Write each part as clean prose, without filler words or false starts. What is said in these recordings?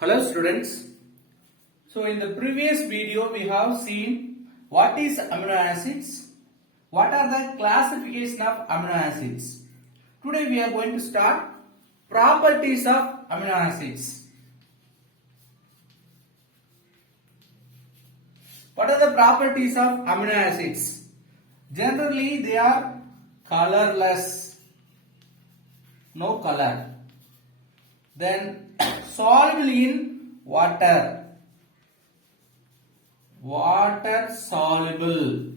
Hello students. So in the previous video we have seen what is amino acids, what are the classification of amino acids. Today we are going to start properties of amino acids. What are the properties of amino acids? Generally they are colorless, no color. Then soluble in water, water soluble.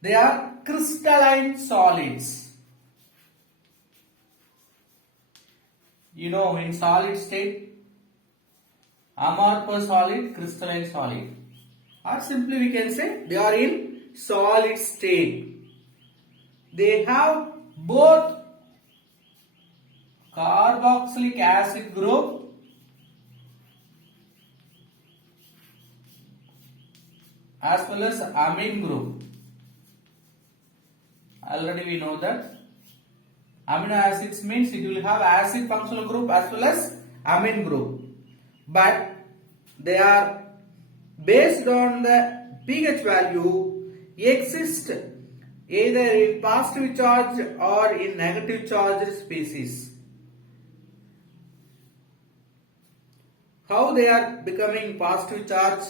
They are crystalline solids. You know, in solid state, amorphous solid, crystalline solid, or simply we can say they are in solid state. They have both carboxylic acid group as well as amine group. Already we know that amino acids means it will have acid functional group as well as amine group, but they are based on the pH value exist either in positive charge or in negative charged species. How they are becoming positive charge?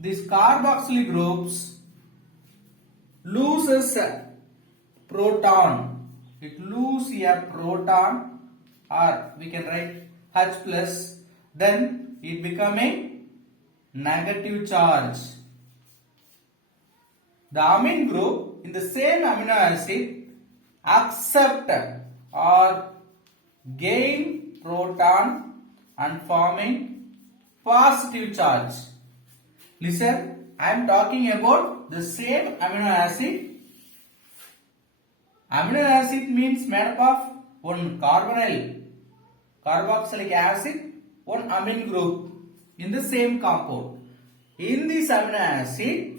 These carboxylic groups loses a proton. It loses a proton, or we can write H plus. Then it becoming negative charge. The amine group in the same amino acid accept or gain proton and forming positive charge. Listen, I am talking about the same amino acid. Amino acid means made up of one carbonyl, carboxylic acid, one amine group in the same compound. In this amino acid,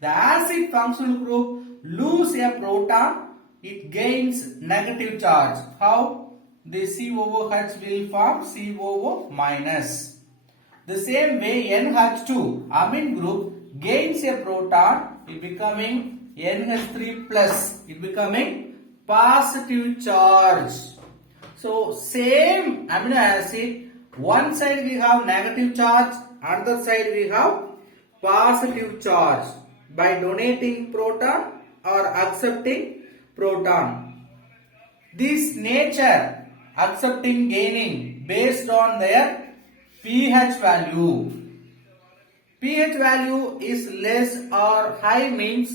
the acid functional group lose a proton, it gains negative charge. How? The COOH will form COO minus. The same way NH2 amine group gains a proton, it becoming NH3 plus, it becoming positive charge. So same amino acid, one side we have negative charge, other side we have positive charge by donating proton or accepting proton. This nature accepting gaining based on their pH value. pH value is less or high means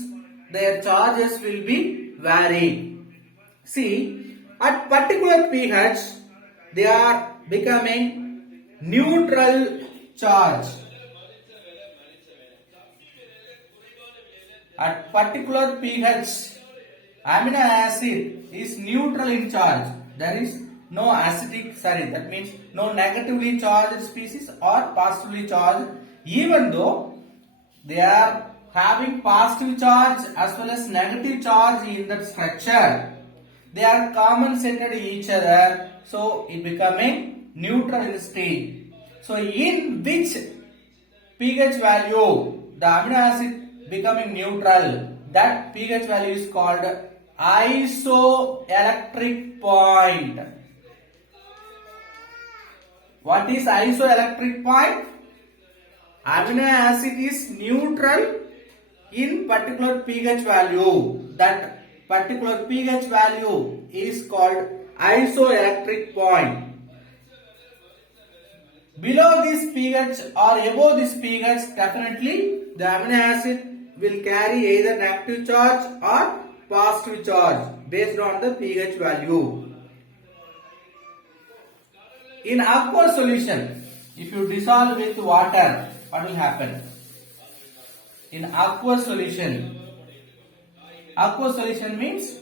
their charges will be varied. See, at particular pH they are becoming neutral charge. At particular pH amino acid is neutral in charge. There is no acidic, that means no negatively charged species or positively charged, even though they are having positive charge as well as negative charge in that structure. They are compensated each other, so it becoming neutral in state. So in which pH value the amino acid becoming neutral, that pH value is called isoelectric point. What is isoelectric point? Amino acid is neutral in particular pH value. That particular pH value is called isoelectric point. Below this pH or above this pH, definitely the amino acid will carry either negative charge or positive charge based on the pH value. In aqueous solution, if you dissolve with water, what will happen? In aqueous solution means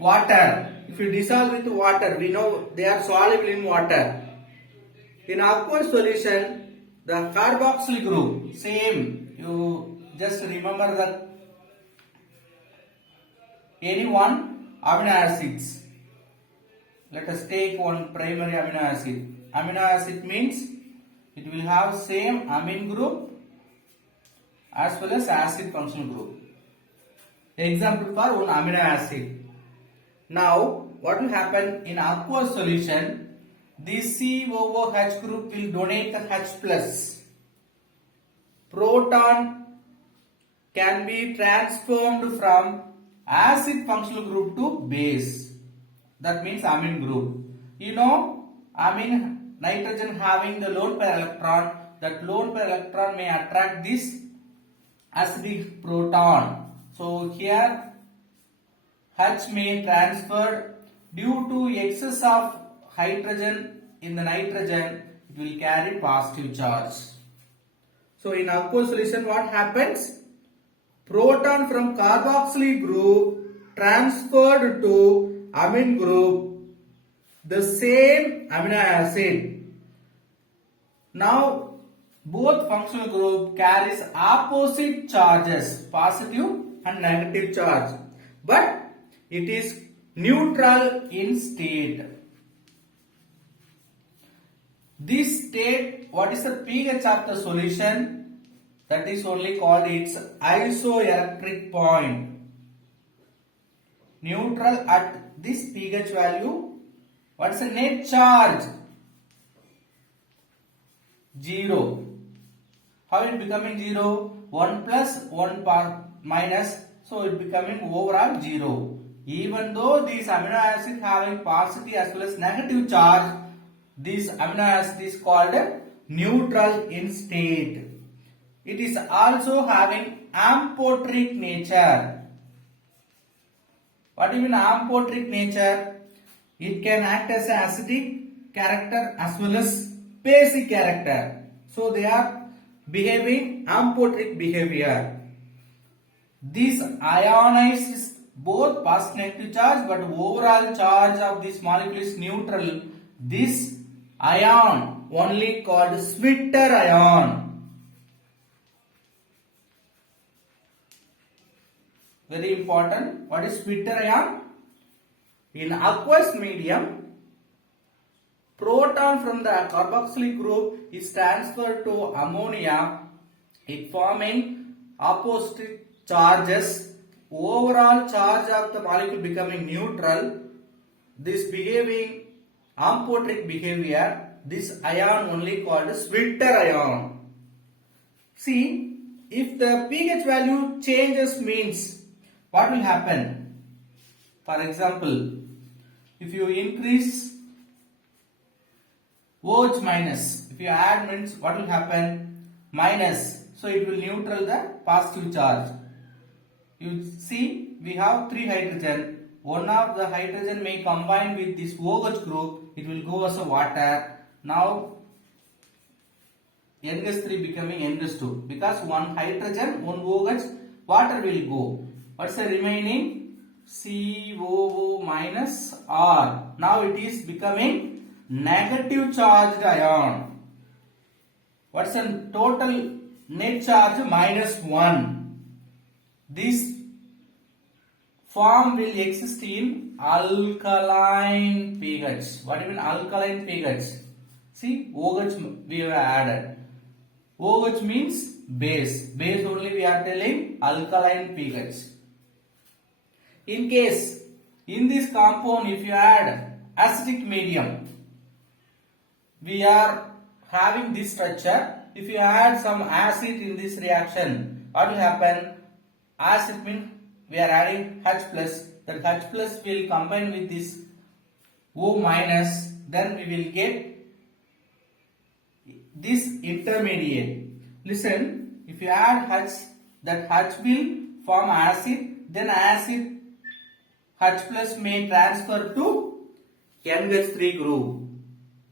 water. If you dissolve with water, we know they are soluble in water. In aqueous solution, the carboxyl group, same, you just remember the any one amino acids. Let us take one primary amino acid. Amino acid means it will have same amine group as well as acid functional group. Example for one amino acid. Now what will happen in aqueous solution? This COOH group will donate the H plus. Proton can be transformed from acid functional group to base. That means amine group. You know, amine nitrogen having the lone pair electron. That lone pair electron may attract this acidic proton. So here H may transfer due to excess of hydrogen in the nitrogen. It will carry positive charge. So in aqueous solution, what happens? Proton from carboxylic group transferred to amine group, the same amino acid. Now both functional group carries opposite charges, positive and negative charge, but it is neutral in state. This state, what is the pH of the solution? That is only called its isoelectric point. Neutral at this pH value. What is the net charge? 0. How it becoming 0? 1 plus 1 minus, so it becoming overall 0. Even though these amino acid having positive as well as negative charge, this amino acid is called neutral in state. It is also having amphoteric nature. What do you mean amphoteric nature? It can act as an acidic character as well as basic character. So they are behaving amphoteric behavior. This ionizes both positive negative charge, but overall charge of this molecule is neutral. This ion only called Schwitter ion. Very important. What is Schwitter ion? In aqueous medium, proton from the carboxylic group is transferred to ammonia, it forming opposite charges. Overall charge of the molecule becoming neutral. This behaving amphoteric behavior, this ion only called Schwitter ion. See, if the pH value changes means what will happen? For example, if you increase OH minus, if you add means what will happen? Minus, so it will neutral the positive charge. You see, we have 3 hydrogen. One of the hydrogen may combine with this OH group, it will go as a water. Now N-3 becoming N-2 because one hydrogen, one OH, water will go. What's the remaining? COO minus R. Now it is becoming negative charged ion. What's the total net charge? -1. This form will exist in alkaline pH. What do you mean alkaline pH? See, OH we have added. OH means base. Base only we are telling alkaline pH. In case, in this compound if you add acidic medium, we are having this structure. If you add some acid in this reaction, what will happen? Acid means we are adding H plus. That H plus will combine with this O minus. Then we will get this intermediate. Listen, if you add H, that H will form acid. Then acid H plus may transfer to NH3 group.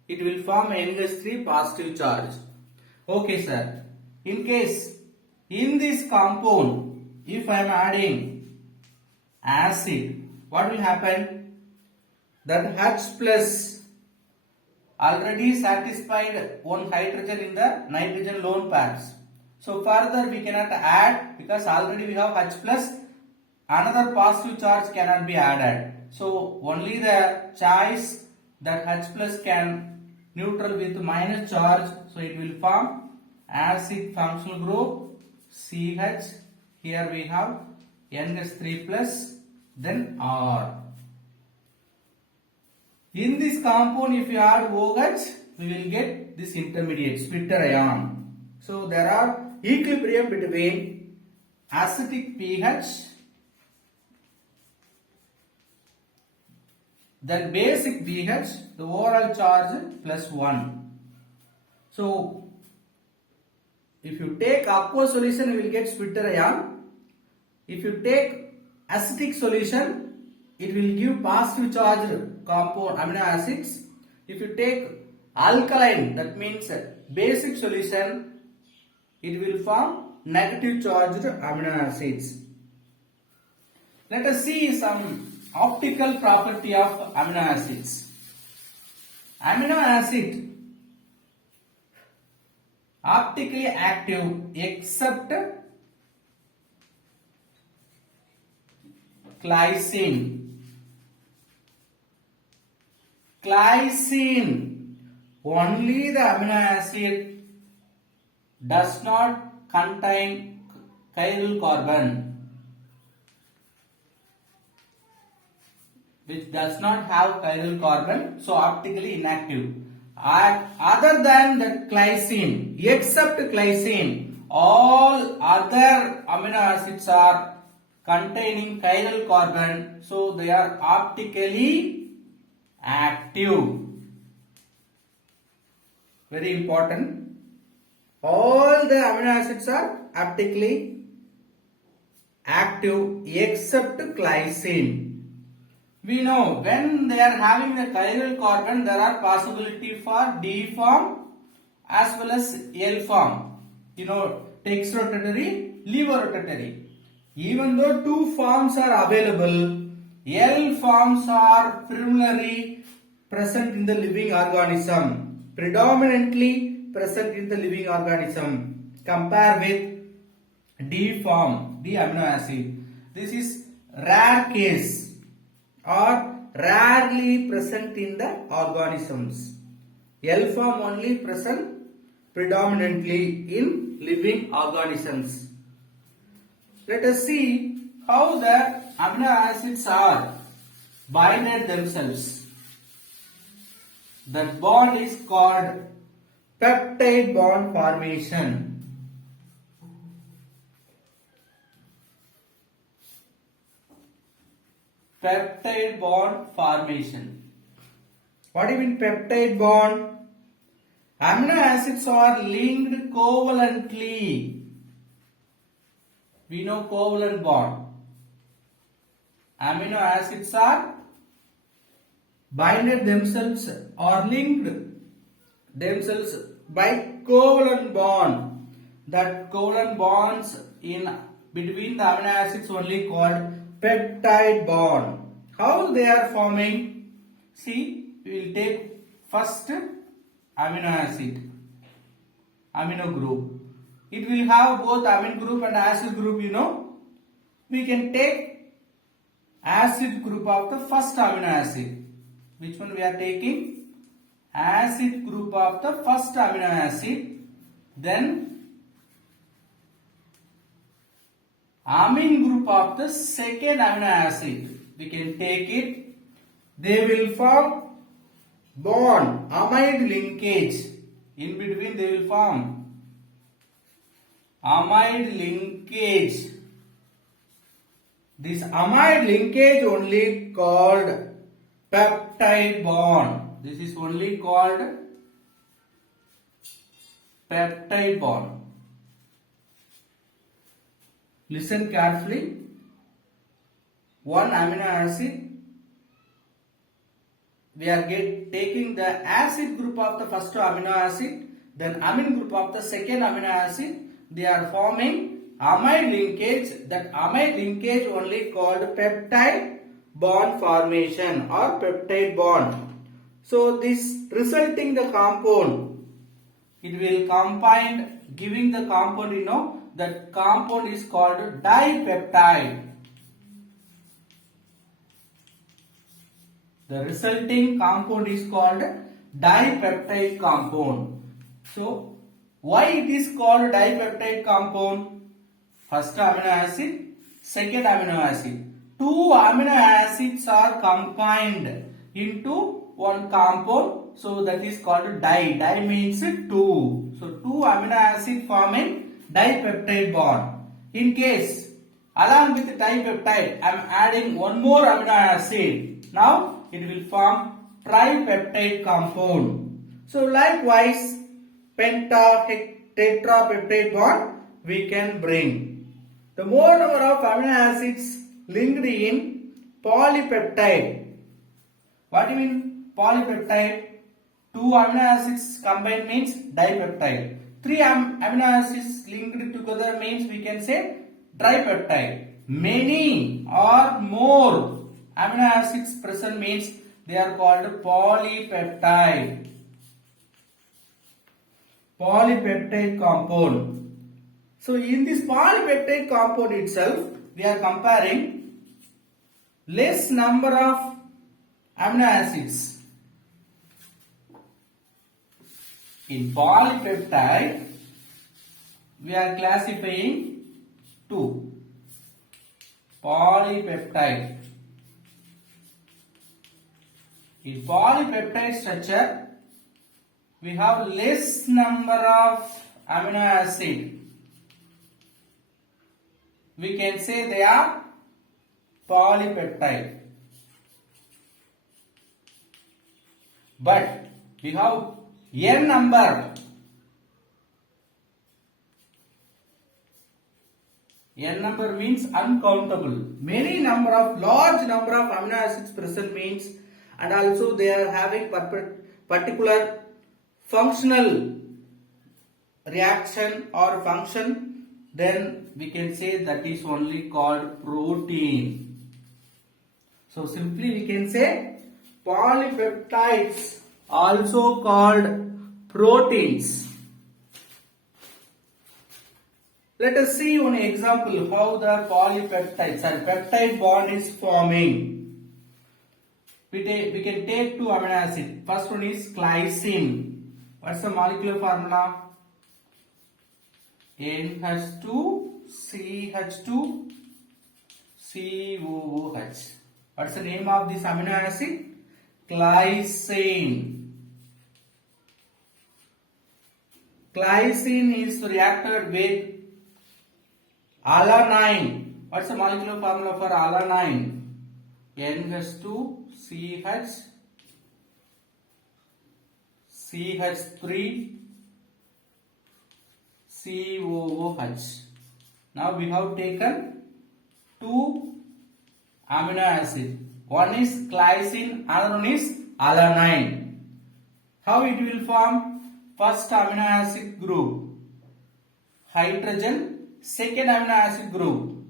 It will form NH3 positive charge. Okay, sir. In case in this compound, if I am adding acid, what will happen? That H plus already satisfied one hydrogen in the nitrogen lone pairs. So further we cannot add because already we have H plus another positive charge cannot be added. So only the choice that H plus can neutral with minus charge. So it will form acid functional group CH. Here we have NH3 plus, then R. In this compound, if you add OH, we will get this intermediate splitter ion. So there are equilibrium between acidic pH, then basic pH, the overall charge plus 1. So if you take aqueous solution, you will get splitter ion. If you take acidic solution, it will give positive charged compound amino acids. If you take alkaline, that means basic solution, it will form negative charged amino acids. Let us see some optical property of amino acids. Amino acid optically active except glycine. Glycine, only the amino acid does not contain chiral carbon, which does not have chiral carbon, so optically inactive. Other than the glycine, except glycine, all other amino acids are containing chiral carbon, so they are optically active. Very important. All the amino acids are optically active except glycine. We know when they are having the chiral carbon, there are possibility for D form as well as L form. You know, X rotatory, lever rotatory. Even though two forms are available, L forms are primarily present in the living organism, predominantly present in the living organism. Compare with D form, D amino acid. This is rare case or rarely present in the organisms. L form only present predominantly in living organisms. Let us see how the amino acids are binded themselves. That bond is called peptide bond formation. Peptide bond formation. What do you mean peptide bond? Amino acids are linked covalently. We know covalent bond. Amino acids are binded themselves or linked themselves by covalent bond. That covalent bonds in between the amino acids only called peptide bond. How they are forming? See, we will take first amino acid, amino group. It will have both amine group and acid group, you know. We can take acid group of the first amino acid. Which one we are taking? Acid group of the first amino acid. Then amine group of the second amino acid. We can take it. They will form bond, amide linkage. In between they will form amide linkage. This amide linkage only called peptide bond. This is only called peptide bond. Listen carefully. One amino acid, we are taking the acid group of the first amino acid, then amine group of the second amino acid. They are forming amide linkage. That amide linkage only called peptide bond formation or peptide bond. So this resulting the compound, it will combine, giving the compound, you know, that compound is called dipeptide. The resulting compound is called dipeptide compound. So, why it is called dipeptide compound? First amino acid, second amino acid. Two amino acids are combined into one compound. So, that is called di. Di means two. So, two amino acids forming dipeptide bond. In case, along with dipeptide, I am adding one more amino acid. Now, it will form tripeptide compound. So, likewise, tetrapeptide bond we can bring. The more number of amino acids linked in polypeptide. What do you mean polypeptide? Two amino acids combined means dipeptide. Three amino acids linked together means we can say tripeptide. Many or more amino acids present means they are called polypeptide. Polypeptide compound. So in this polypeptide compound itself, we are comparing less number of amino acids. In polypeptide, we are classifying two. Polypeptide. In polypeptide structure, we have less number of amino acid. We can say they are polypeptide. But we have n number. N number means uncountable. Many number of large number of amino acids present means, and also they are having particular functional reaction or function, then we can say that is only called protein. So simply we can say polypeptides also called proteins. Let us see one example how the polypeptides and peptide bond is forming. We can take two amino acids. First one is glycine. What's the molecular formula? NH2CH2COOH. What's the name of this amino acid? Glycine. Glycine is reacted with alanine. What's the molecular formula for alanine? NH2CH CH3COOH. Now we have taken two amino acid. One is glycine, another one is alanine. How it will form? First amino acid group, hydrogen. Second amino acid group,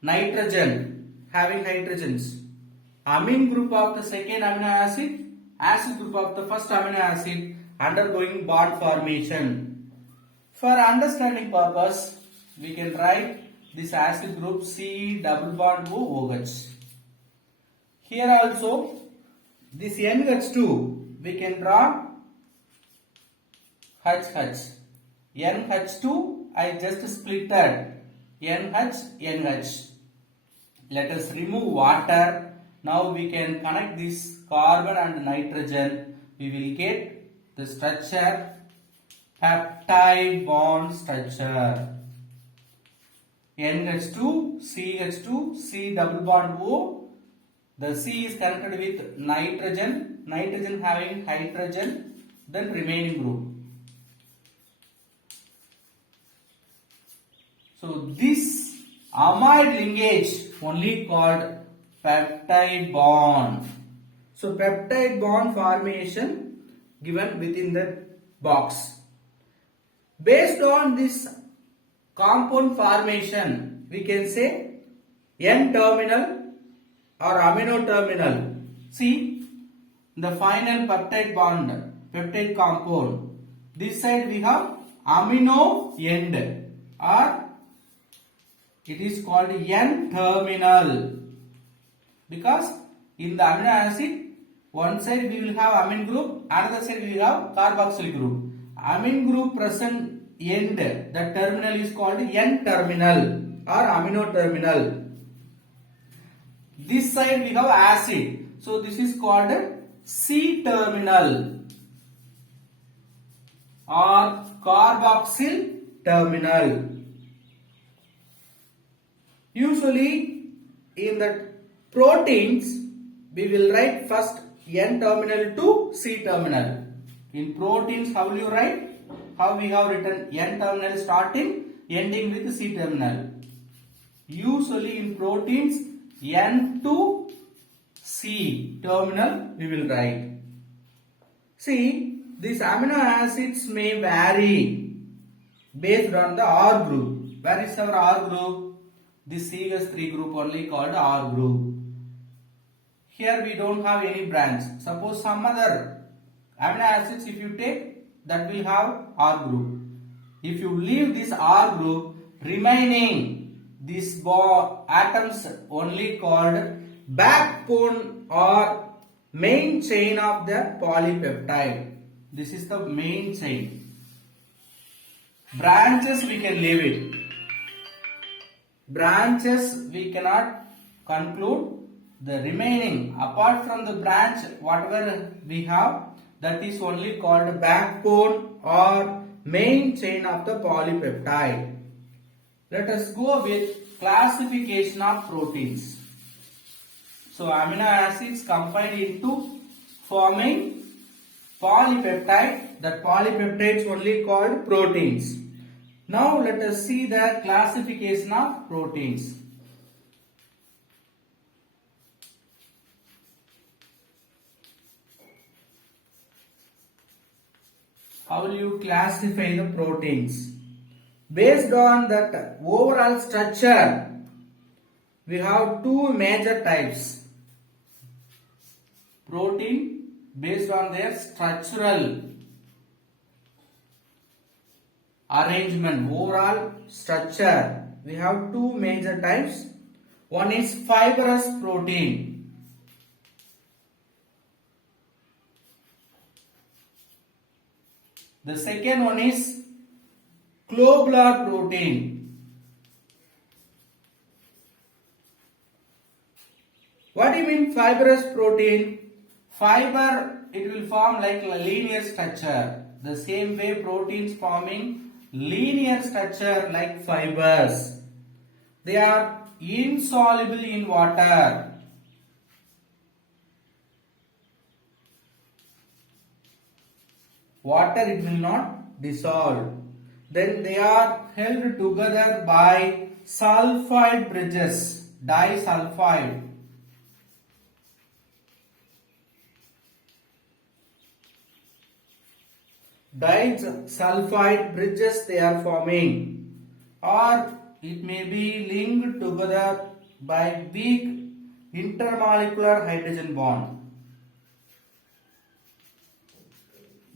nitrogen, having hydrogens. Amine group of the second amino acid, acid group of the first amino acid undergoing bond formation. For understanding purpose, we can write this acid group C double bond OH. Here also this NH2 we can draw HH. NH2 I just splitted NH. Let us remove water. Now we can connect this carbon and nitrogen. We will get the structure peptide bond structure. NH2, CH2, C double bond O. The C is connected with nitrogen. Nitrogen having hydrogen. Then remaining group. So this amide linkage only called peptide bond. So peptide bond formation given within the box. Based on this compound formation, we can say N-terminal or amino terminal. See the final peptide bond, peptide compound. This side we have amino end, or it is called N-terminal. Because in the amino acid, one side we will have amine group, another side we will have carboxyl group. Amine group present end, the terminal is called N terminal or amino terminal. This side we have acid, so this is called C terminal or carboxyl terminal. Usually in the proteins we will write first N terminal to C terminal. In proteins, how will you write? How we have written N terminal starting, ending with C terminal. Usually in proteins, N to C terminal we will write. See, these amino acids may vary based on the R group. Where is our R group? This CH3 group only called R group. Here we don't have any branch. Suppose some other amino acids if you take, that will have R group. If you leave this R group, remaining these atoms only called backbone or main chain of the polypeptide. This is the main chain. Branches we can leave it. Branches we cannot conclude. The remaining, apart from the branch, whatever we have, that is only called backbone or main chain of the polypeptide. Let us go with classification of proteins. So amino acids combine into forming polypeptide. That polypeptides only called proteins. Now let us see the classification of proteins. How will you classify the proteins? Based on that overall structure, we have two major types. Protein based on their structural arrangement, overall structure. We have two major types. One is fibrous protein. The second one is globular protein. What do you mean fibrous protein? Fiber, it will form like a linear structure. The same way proteins forming linear structure like fibers. They are insoluble in water. Water it will not dissolve. Then they are held together by sulfide bridges, disulfide. Disulfide bridges they are forming, or it may be linked together by weak intermolecular hydrogen bond.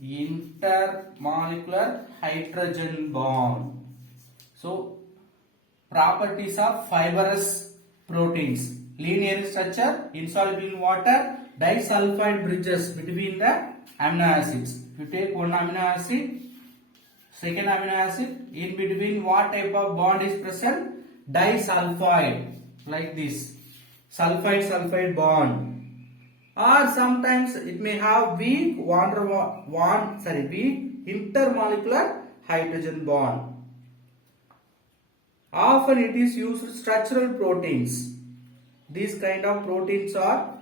Intermolecular hydrogen bond. So, properties of fibrous proteins: linear structure, insoluble in water, disulfide bridges between the amino acids. If you take one amino acid, second amino acid, in between what type of bond is present? Disulfide, like this, sulfide-sulfide bond. Or sometimes it may have weak intermolecular hydrogen bond. Often it is used structural proteins. These kind of proteins are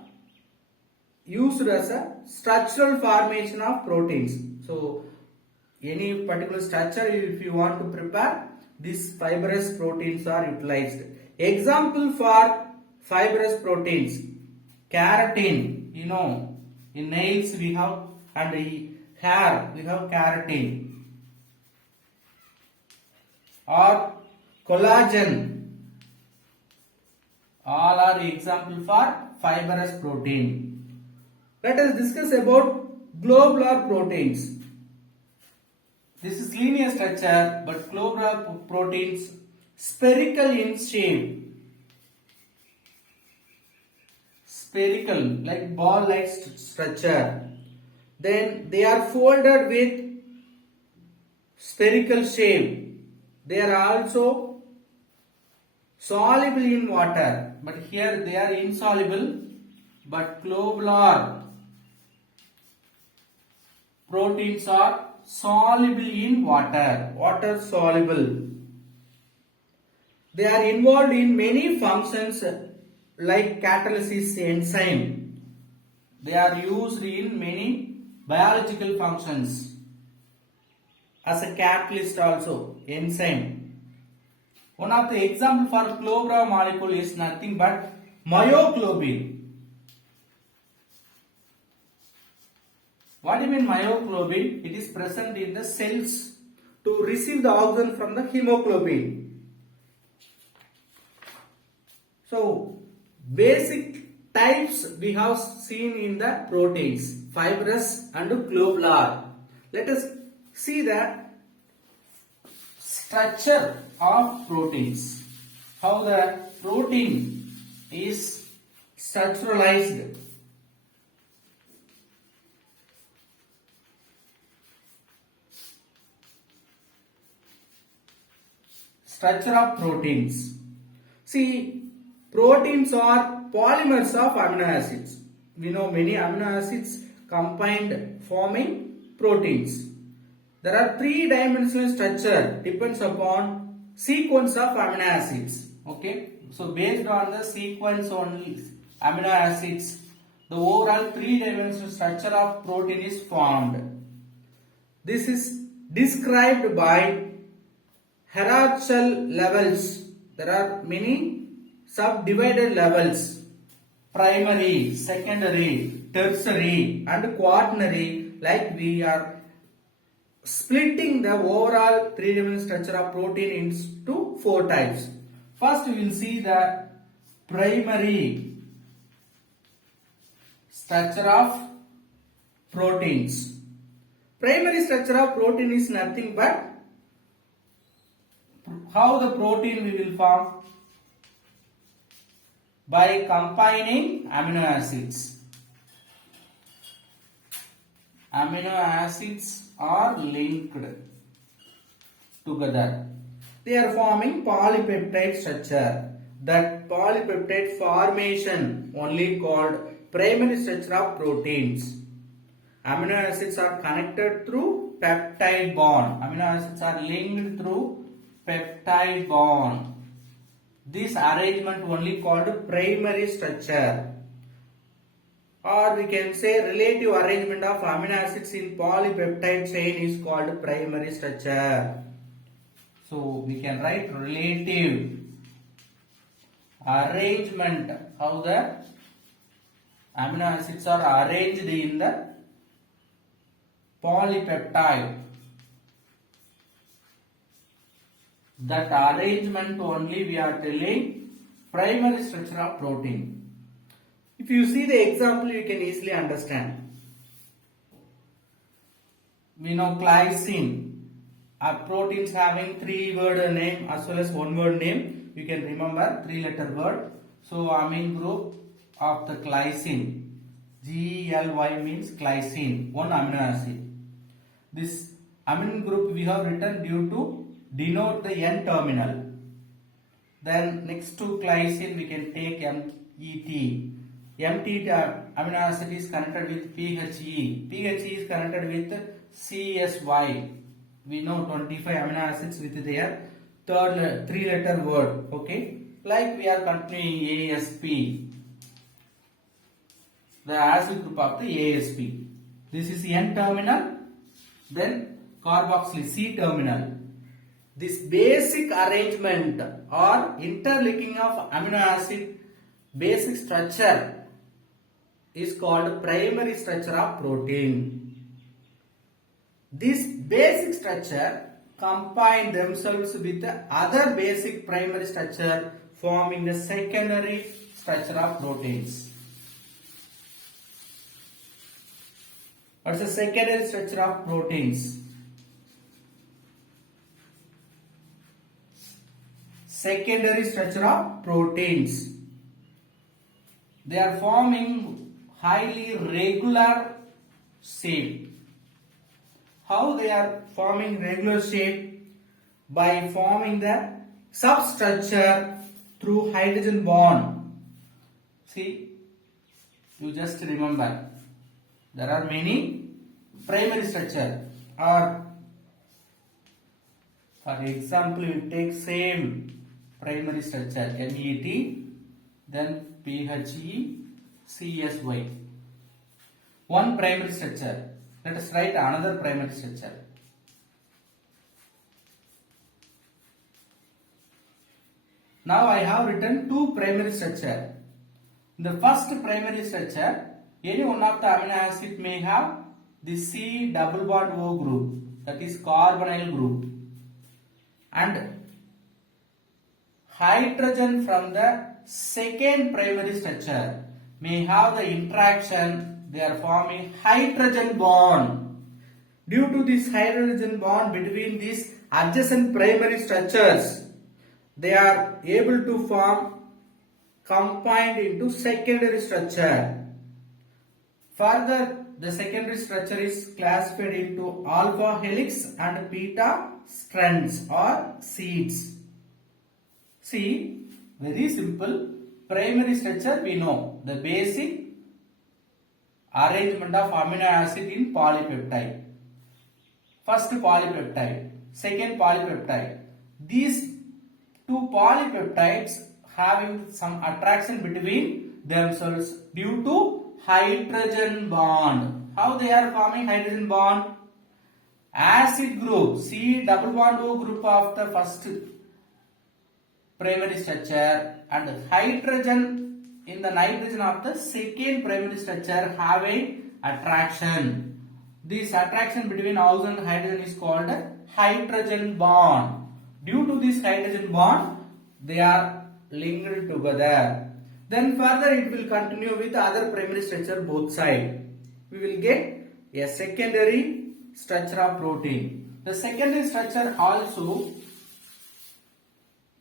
used as a structural formation of proteins. So any particular structure if you want to prepare, these fibrous proteins are utilized. Example for fibrous proteins: keratin. You know, in nails we have, and in hair we have keratin. Or collagen. All are example for fibrous protein. Let us discuss about globular proteins. This is linear structure, but globular proteins spherical in shape. spherical, like ball like structure. Then they are folded with spherical shape. They are also soluble in water, but here they are insoluble. But globular proteins are soluble in water, water soluble. They are involved in many functions like catalysis enzyme. They are used in many biological functions as a catalyst also, enzyme. One of the example for globular molecule is nothing but myoglobin. What do you mean myoglobin? It is present in the cells to receive the oxygen from the hemoglobin. So, basic types we have seen in the proteins, fibrous and globular. Let us see the structure of proteins. How the protein is structuralized. Structure of proteins. See, proteins are polymers of amino acids. We know many amino acids combined forming proteins. There are three-dimensional structure depends upon sequence of amino acids. Okay, so based on the sequence only amino acids, the overall three-dimensional structure of protein is formed. This is described by hierarchical levels. There are many subdivided levels: primary, secondary, tertiary and quaternary. Like we are splitting the overall three-dimensional structure of protein into four types. First we will see the primary structure of proteins. Primary structure of protein is nothing but how the protein we will form by combining amino acids. Amino acids are linked together. They are forming polypeptide structure. That polypeptide formation only called primary structure of proteins. Amino acids are connected through peptide bond. Amino acids are linked through peptide bond. This arrangement only called primary structure, or we can say relative arrangement of amino acids in polypeptide chain is called primary structure. So we can write relative arrangement, how the amino acids are arranged in the polypeptide. That arrangement only we are telling primary structure of protein. If you see the example, you can easily understand. We know glycine. Proteins having three-word name as well as one-word name. You can remember three-letter word. So amine group of the glycine. GLY means glycine, one amino acid. This amine group we have written due to denote the N terminal. Then next to glycine we can take MET. MET amino acid is connected with PHE. PHE is connected with CSY. We know 25 amino acids with their three-letter word. Okay, like we are continuing ASP, the acid group of the ASP. This is N terminal. Then carboxyl C terminal. This basic arrangement or interlinking of amino acid basic structure is called primary structure of protein. This basic structure combine themselves with the other basic primary structure forming the secondary structure of proteins. What's the secondary structure of proteins? Secondary structure of proteins. they are forming highly regular shape. How they are forming regular shape? By forming the substructure through hydrogen bond. See, you just remember, there are many primary structure, or for example you take same primary structure NET, then PHE, CSY. One primary structure. Let us write another primary structure. Now I have written two primary structure. In the first primary structure, any one of the amino acid may have the C double bond O group, that is carbonyl group, and hydrogen from the second primary structure may have the interaction, they are forming hydrogen bond. Due to this hydrogen bond between these adjacent primary structures, they are able to form combined into secondary structure. Further, the secondary structure is classified into alpha helix and beta strands or seeds. See, very simple. Primary structure we know, the basic arrangement of amino acid in polypeptide. First polypeptide, second polypeptide. These two polypeptides having some attraction between themselves due to hydrogen bond. How they are forming hydrogen bond? Acid group C double bond O group of the first primary structure and hydrogen in the nitrogen of the second primary structure having attraction. This attraction between oxygen and hydrogen is called hydrogen bond. Due to this hydrogen bond, they are linked together. Then further it will continue with other primary structure both side. We will get a secondary structure of protein. The secondary structure also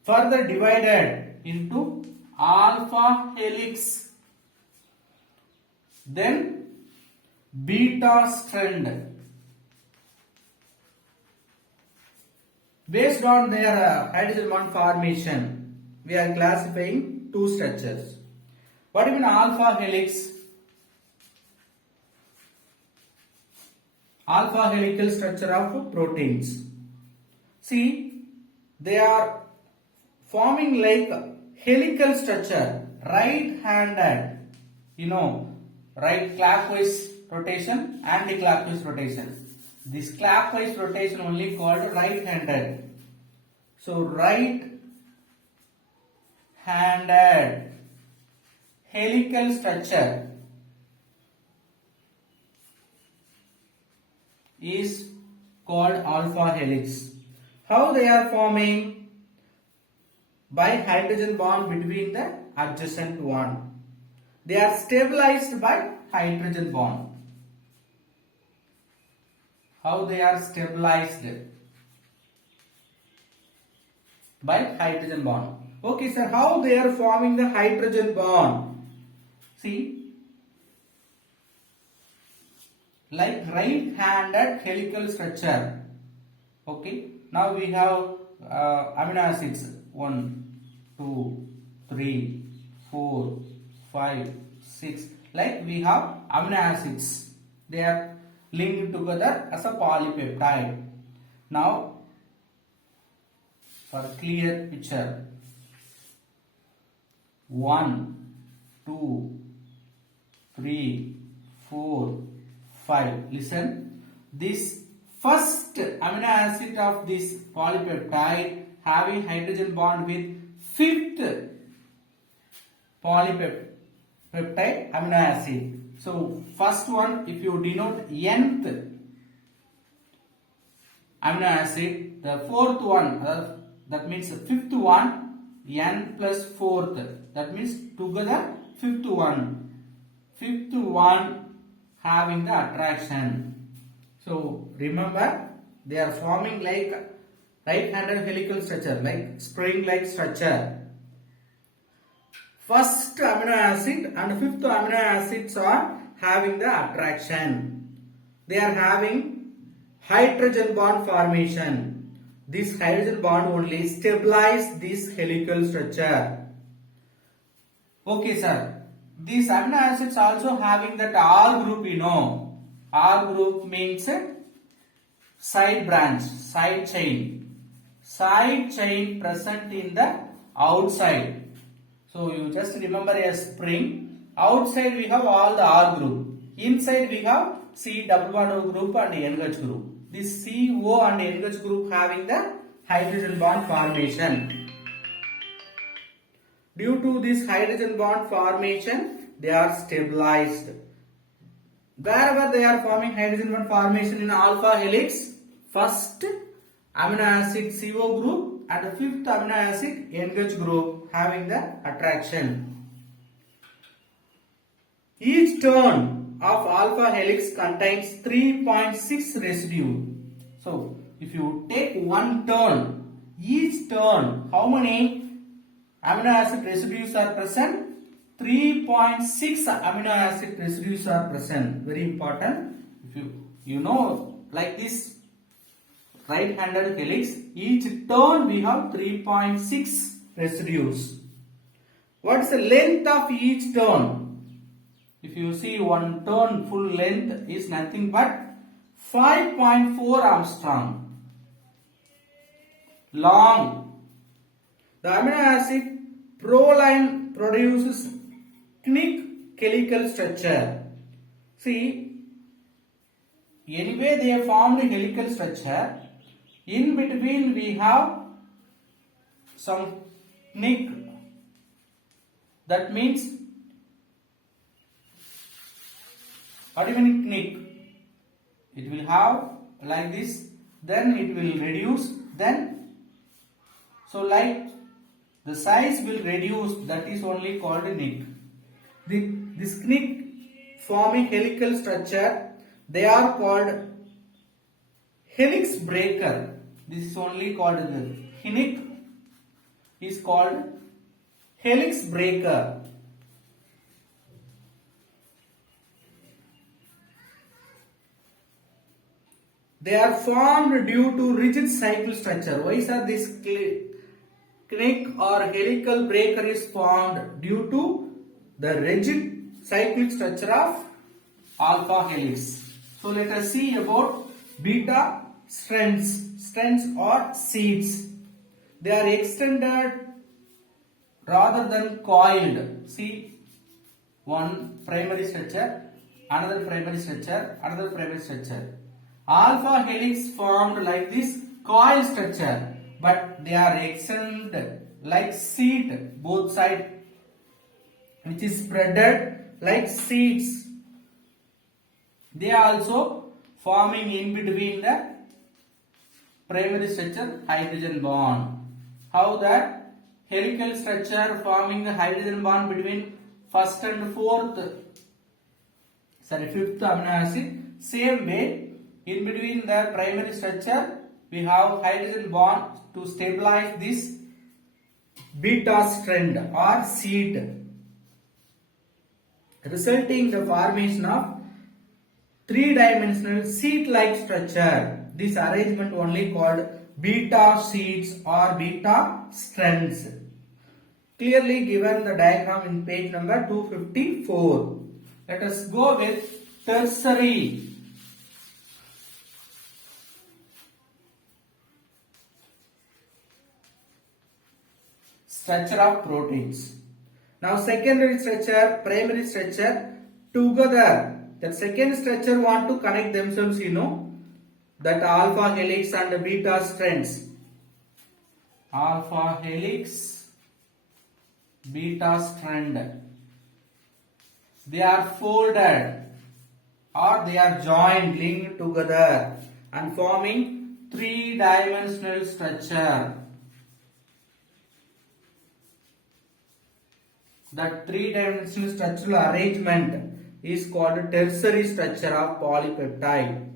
further divided into alpha helix, then beta strand. Based on their hydrogen bond formation, we are classifying two structures. What do you mean alpha helix? Alpha helical structure of proteins. See, they are forming like helical structure, right-handed. You know, right clockwise rotation, anti-clockwise rotation. This clockwise rotation only called right-handed. So right-handed helical structure is called alpha helix. How they are forming? By hydrogen bond between the adjacent one. They are stabilized by hydrogen bond. How they are stabilized? By hydrogen bond. Okay sir, how they are forming the hydrogen bond? See, like right-handed helical structure. Okay, now we have amino acids 1, 2, 3, 4, 5, 6. Like we have amino acids. They are linked together as a polypeptide. Now, for clear picture, 1, 2, 3, 4, 5. Listen, this first amino acid of this polypeptide having hydrogen bond with fifth polypeptide amino acid. So first one, if you denote nth amino acid, the fourth one, that means the fifth one, n plus fourth, that means together fifth one. Fifth one having the attraction. So remember, they are forming like right-handed helical structure, like spring-like structure. First amino acid and fifth amino acids are having the attraction. They are having hydrogen bond formation. This hydrogen bond only stabilize this helical structure. Okay, sir. These amino acids also having that R group, you know. R group means side branch, side chain. Side chain present in the outside. So you just remember a spring. Outside we have all the R group. Inside we have C double bond O group and NH group. This CO and NH group having the hydrogen bond formation. Due to this hydrogen bond formation, they are stabilized. Wherever they are forming hydrogen bond formation in alpha helix, first amino acid CO group and the fifth amino acid NH group having the attraction. Each turn of alpha helix contains 3.6 residue. So, if you take one turn, each turn, how many amino acid residues are present? 3.6 amino acid residues are present. Very important. If you know, like this right-handed helix, each turn we have 3.6 residues. What is the length of each turn? If you see one turn full length is nothing but 5.4 Armstrong. Long. The amino acid proline produces conic helical structure. See, anyway they have formed a helical structure. In between we have some nick. That means, what do you mean nick? It will have like this, then it will reduce, then so like the size will reduce, that is only called a nick. This nick forming helical structure, they are called helix breaker. This is only called the nick is called helix breaker. They are formed due to rigid cycle structure. Why is that this conic or helical breaker is formed? Due to the rigid cyclic structure of alpha helix. So let us see about beta strands. Strands or seeds. They are extended rather than coiled. See, one primary structure, another primary structure, another primary structure. Alpha helix formed like this coil structure, but they are extended like seed both sides, which is spreaded like seeds. They are also forming in between the primary structure hydrogen bond. How that helical structure forming the hydrogen bond between first and fifth amino acid. Same way, in between the primary structure we have hydrogen bond to stabilize this beta strand or seed, resulting the formation of three-dimensional seed-like structure. This arrangement only called beta seeds or beta strands. Clearly given the diagram in page number 254. Let us go with tertiary. Structure of proteins. Now secondary structure, primary structure together. The second structure want to connect themselves, you know, that alpha helix and beta strands. Alpha helix, beta strand. They are folded or they are joined, linked together and forming three-dimensional structure. That three-dimensional structural arrangement is called tertiary structure of polypeptide.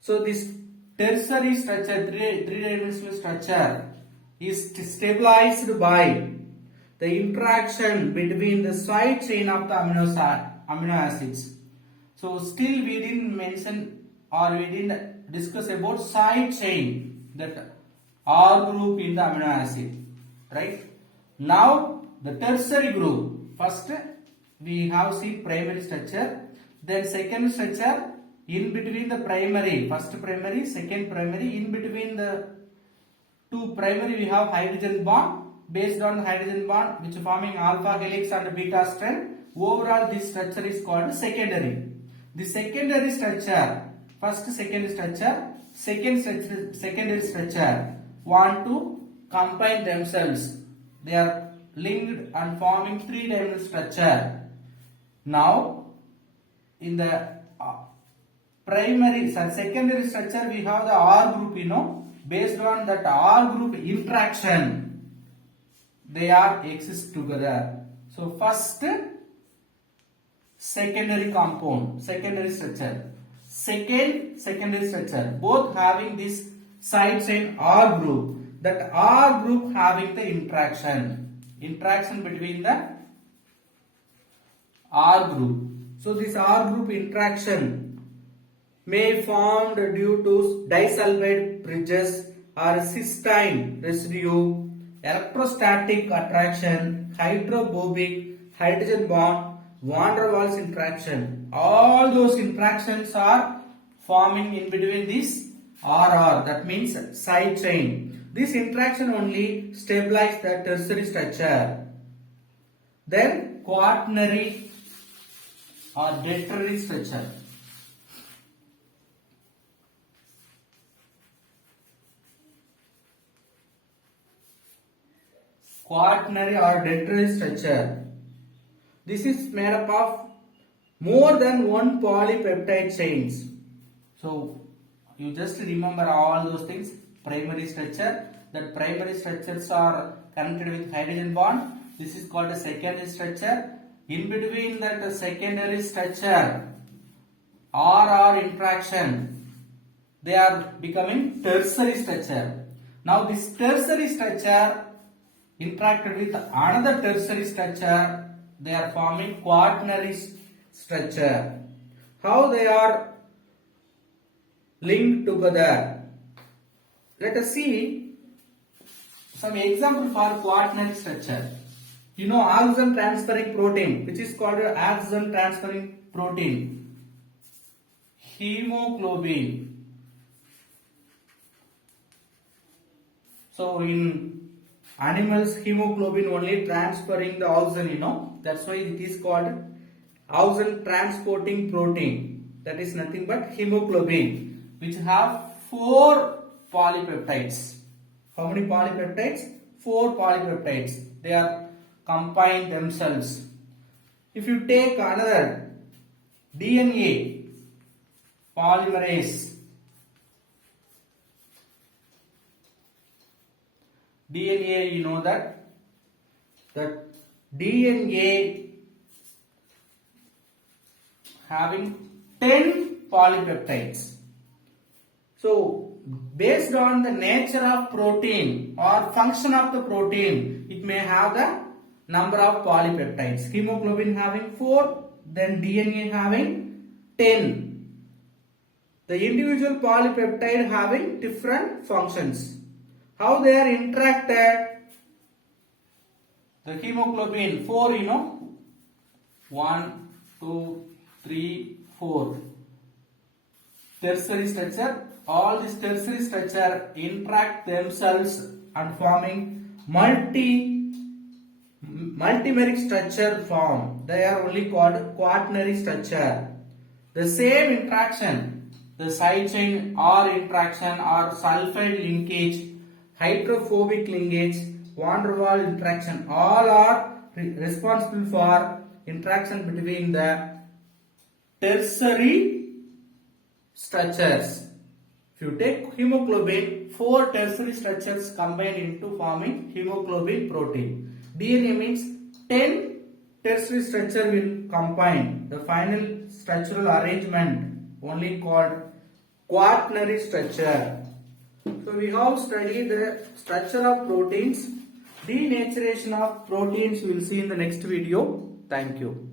So this tertiary structure, three-dimensional structure is stabilized by the interaction between the side chain of the amino acids. So still we didn't mention or we didn't discuss about side chain, that R group in the amino acid, right? Now the tertiary group, first we have seen primary structure, then second structure, in between the primary, first primary, second primary, in between the two primary we have hydrogen bond. Based on the hydrogen bond which forming alpha helix and beta strand, overall this structure is called secondary. The secondary structure, first secondary structure, secondary structure want to combine themselves. They are linked and forming three-dimensional structure. Now in the secondary structure we have the R group, based on that R group interaction they are exist together. So first secondary compound, secondary structure, second secondary structure, both having this side chain R group, that R group having the interaction between the R group. So this R group interaction may formed due to disulfide bridges or cysteine residue, electrostatic attraction, hydrophobic, hydrogen bond, van der Waals interaction. All those interactions are forming in between this RR, that means side chain. This interaction only stabilize the tertiary structure. Then quaternary or tertiary structure. Quaternary or tertiary structure. This is made up of more than one polypeptide chains. So you just remember all those things. Primary structure, that primary structures are connected with hydrogen bond. This is called a secondary structure. In between that secondary structure, RR interaction, they are becoming tertiary structure. Now this tertiary structure interacted with another tertiary structure, they are forming quaternary structure. How they are linked together? Let us see some example for quaternary structure. Oxygen transferring protein, which is called oxygen transferring protein, hemoglobin. So in animals, hemoglobin only transferring the oxygen, that's why it is called oxygen transporting protein. That is nothing but hemoglobin, which have 4 polypeptides. How many polypeptides? 4 polypeptides. They are combined themselves. If you take another DNA polymerase, DNA, you know that DNA having 10 polypeptides. So based on the nature of protein or function of the protein, it may have the number of polypeptides. Hemoglobin having 4, then DNA having 10. The individual polypeptide having different functions. How they are interacted? The hemoglobin 4, 1, 2, 3, 4. Tertiary structure. All these tertiary structure interact themselves and forming multimeric structure form. They are only called quaternary structure. The same interaction, the side chain or interaction or sulfide linkage, hydrophobic linkage, van der Waals interaction, all are responsible for interaction between the tertiary structures. If you take hemoglobin, 4 tertiary structures combine into forming hemoglobin protein. DNA means 10 tertiary structure will combine. The final structural arrangement only called quaternary structure. So we have studied the structure of proteins Denaturation of proteins we will see in the next video. Thank you.